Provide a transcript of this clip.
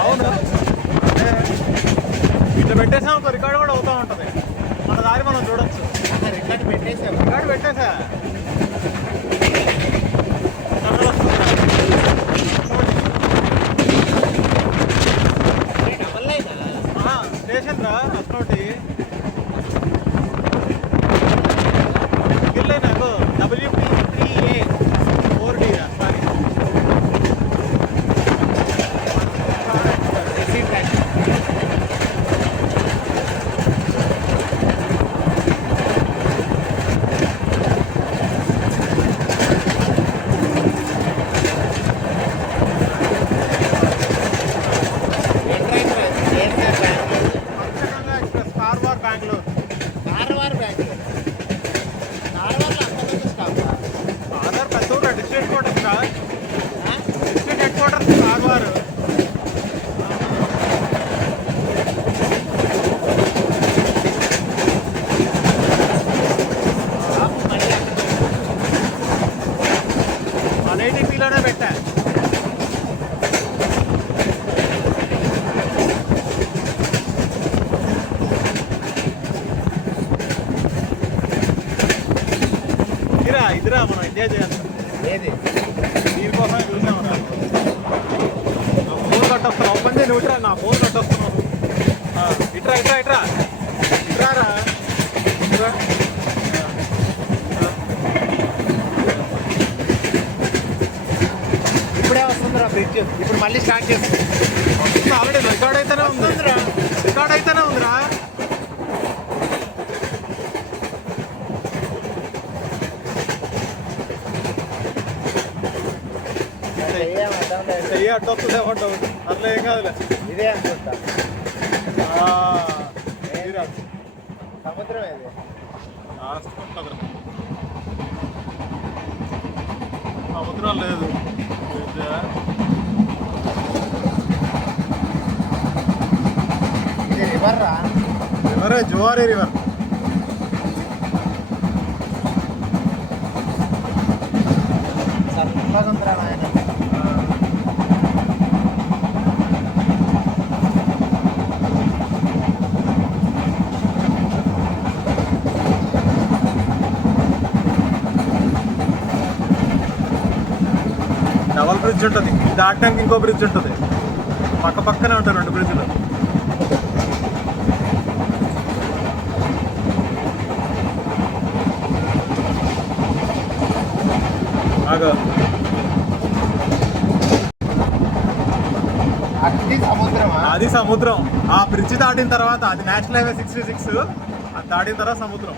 అవును, ఇట్లా పెట్టేసాం ఒక రికార్డు కూడా అవుతూ ఉంటుంది. మన దారి మనం చూడొచ్చు. రికార్డు పెట్టేసా. స్టేషన్ రా అట్నోటి గిల్లే నాకు WP3A 4D సారీ. ATPలోనే పెట్టా. ఇదిరా మనం ఎంజాయ్ చేయాలి. ఏది దీనికోసమే చూసాము రా. నా ఫోన్ కట్టొస్తాను. ఓపెన్ చేసి నువ్వు నా ఫోన్ కట్టొస్తున్నావు. ఇట్రా ఇట్రా ఇట్రా ఇట్రారా. ఇప్పుడే వస్తుందిరా బ్రిడ్జ్. ఇప్పుడు మళ్ళీ స్టార్ట్ చేస్తుంది. ఆల్రెడీ రికార్డ్ అయితేనే ఉందిరా. రికార్డ్ అయితేనే ఉందిరా. చెయ్యి అడ్డొస్తుంది ఏమంటావు? అట్లా ఏం కాదులే. ఇదే అనుకుంటా. సముద్రం ఇది. సముద్రం లేదు. ఇది రివర్ రా. రివరే, జువారీ రివర్. సముద్రం ఆయన. డబల్ బ్రిడ్జ్ ఉంటుంది. దాటడానికి ఇంకో బ్రిడ్జ్ ఉంటుంది. పక్క పక్కనే ఉంటాయి రెండు బ్రిడ్జ్లు. అది సముద్రం. ఆ బ్రిడ్జ్ దాటిన తర్వాత అది నేషనల్ హైవే 66. అది దాటిన తర్వాత సముద్రం.